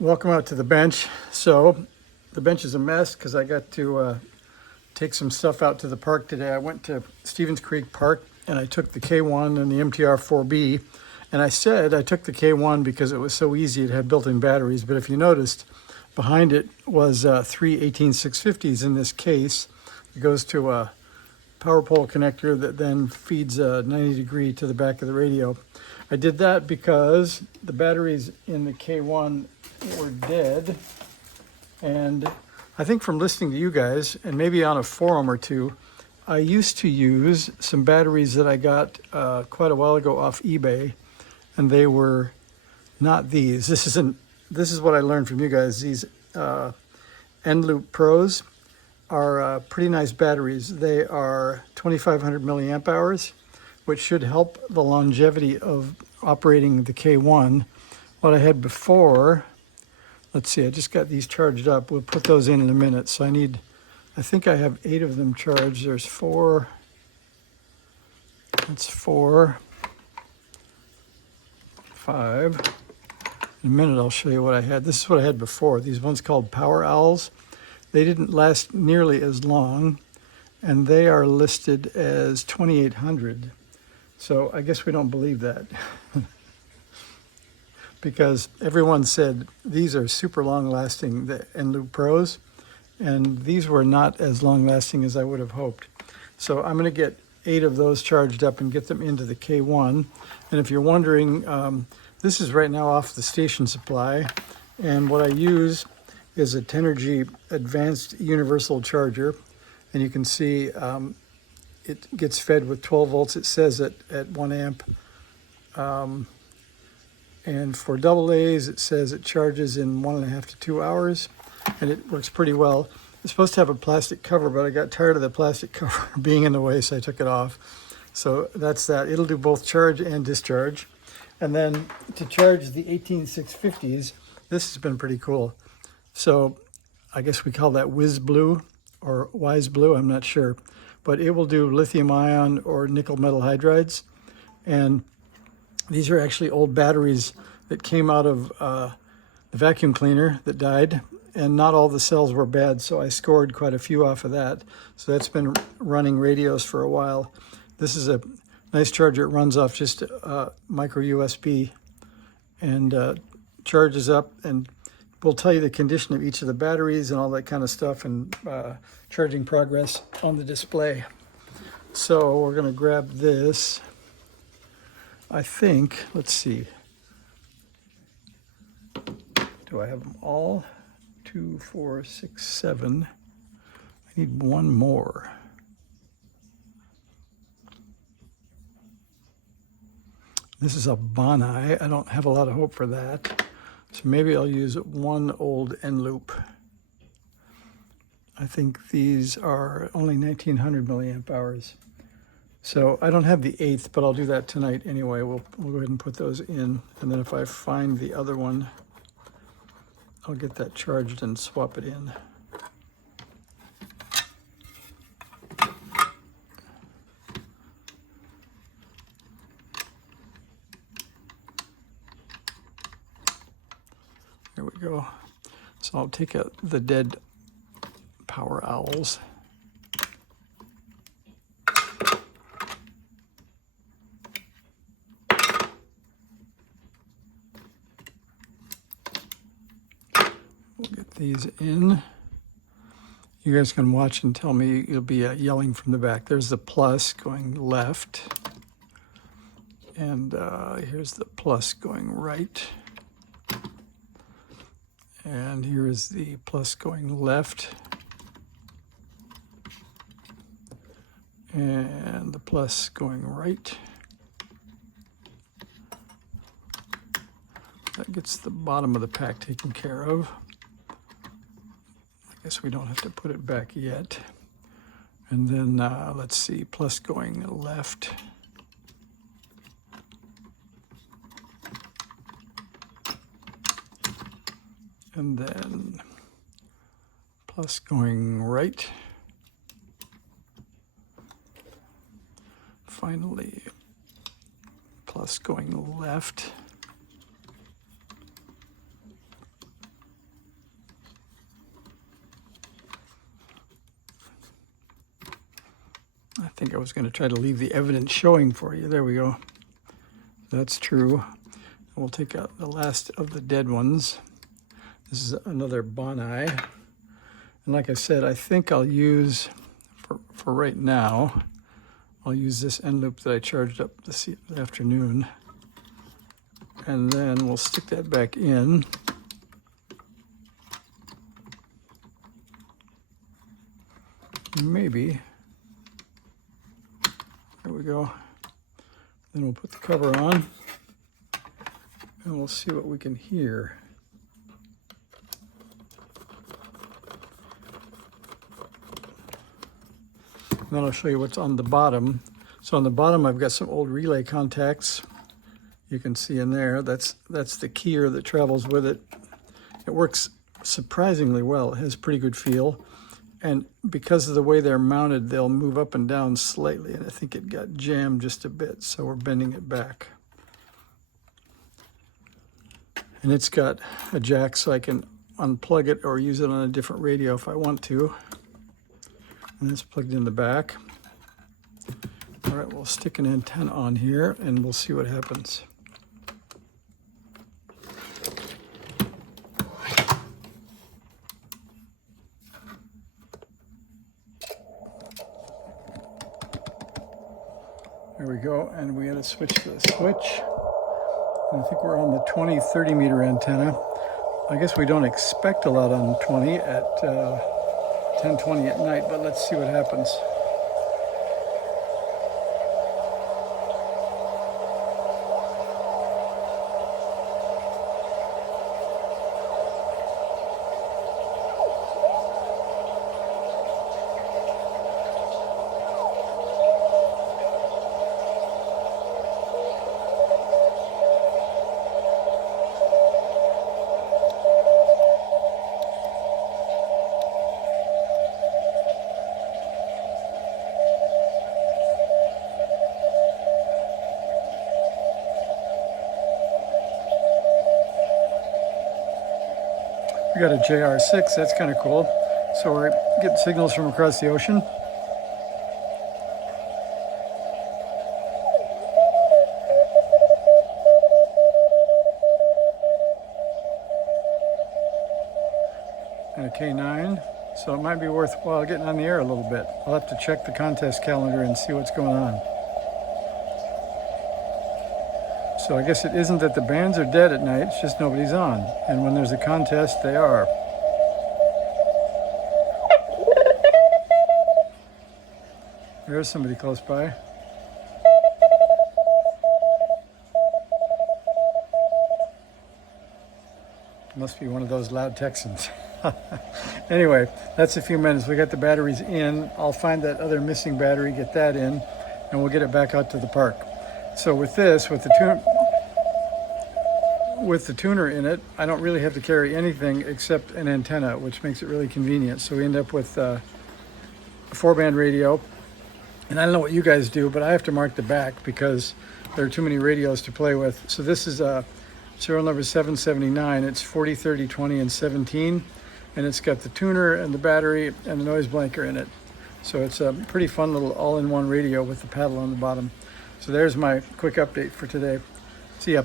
Welcome out to the bench. So the bench is a mess because I got to take some stuff out to the park today. I went to Stevens Creek Park and I took the K1 and the MTR 4B. And I said I took the K1 because it was so easy. It had built-in batteries. But if you noticed, behind it was three 18650s in this case. It goes to a power pole connector that then feeds a 90 degree to the back of the radio. I did that because the batteries in the K1 were dead, and I think from listening to you guys and maybe on a forum or two, I used to use some batteries that I got quite a while ago off eBay, and they were not these. This is what I learned from you guys. These N-Loop Pros are pretty nice batteries. They are 2500 milliamp hours, which should help the longevity of operating the K1. What I had before, let's see, I just got these charged up. We'll put those in a minute. So I think I have 8 of them charged. There's 4, that's 4, 5. In a minute, I'll show you what I had. This is what I had before. These ones called Power Owls. They didn't last nearly as long, and they are listed as 2800. So I guess we don't believe that because everyone said these are super long lasting, the N-Loop Pros, and these were not as long lasting as I would have hoped. So I'm going to get 8 of those charged up and get them into the K1. And if you're wondering, this is right now off the station supply, and what I use is a Tenergy Advanced Universal Charger, and you can see it gets fed with 12 volts. It says at 1 amp. And for double A's, it says it charges in 1.5 to 2 hours, and it works pretty well. It's supposed to have a plastic cover, but I got tired of the plastic cover being in the way, so I took it off. So that's that. It'll do both charge and discharge. And then to charge the 18650s, this has been pretty cool. So I guess we call that Whiz Blue or Wise Blue, I'm not sure. But it will do lithium ion or nickel metal hydrides. And these are actually old batteries that came out of the vacuum cleaner that died. And not all the cells were bad, so I scored quite a few off of that. So that's been running radios for a while. This is a nice charger. It runs off just micro USB and charges up, and we'll tell you the condition of each of the batteries and all that kind of stuff, and charging progress on the display. So we're going to grab this. I think, let's see. Do I have them all? 2, 4, 6, 7. I need one more. This is a Bonai. I don't have a lot of hope for that. So maybe I'll use one old N-Loop. I think these are only 1900 milliamp hours. So I don't have the 8th, but I'll do that tonight anyway. We'll go ahead and put those in. And then if I find the other one, I'll get that charged and swap it in. There we go. So I'll take out the dead Power Owls. We'll get these in. You guys can watch and tell me. You'll be yelling from the back. There's the plus going left. And here's the plus going right. And here's the plus going left. And the plus going right. That gets the bottom of the pack taken care of. I guess we don't have to put it back yet. And then let's see, plus going left. And then plus going right. Finally, plus going left. think I was going to try to leave the evidence showing for you. There we go. That's true. We'll take out the last of the dead ones. This is another Bonai. And like I said, I think I'll use, for right now, I'll use this end loop that I charged up this afternoon. And then we'll stick that back in. Maybe. There we go. Then we'll put the cover on and we'll see what we can hear. And then I'll show you what's on the bottom. So on the bottom, I've got some old relay contacts. You can see in there, that's the keyer that travels with it. It works surprisingly well. It has pretty good feel. And because of the way they're mounted, they'll move up and down slightly. And I think it got jammed just a bit, so we're bending it back. And it's got a jack so I can unplug it or use it on a different radio if I want to. And it's plugged in the back. All right, we'll stick an antenna on here and we'll see what happens. There we go, and we had to switch to the switch. And I think we're on the 20-30 meter antenna. I guess we don't expect a lot on 20 at 10:20 at night, but let's see what happens. We got a JR6, that's kind of cool. So we're getting signals from across the ocean. And a K9, so it might be worthwhile getting on the air a little bit. I'll have to check the contest calendar and see what's going on. So I guess it isn't that the bands are dead at night, it's just nobody's on. And when there's a contest, they are. There's somebody close by. Must be one of those loud Texans. Anyway, that's a few minutes. We got the batteries in. I'll find that other missing battery, get that in, and we'll get it back out to the park. So with this, with the tuner in it, I don't really have to carry anything except an antenna, which makes it really convenient. So we end up with a 4-band radio. And I don't know what you guys do, but I have to mark the back because there are too many radios to play with. So this is serial number 779. It's 40, 30, 20, and 17. And it's got the tuner and the battery and the noise blanker in it. So it's a pretty fun little all-in-one radio with the paddle on the bottom. So there's my quick update for today. See ya.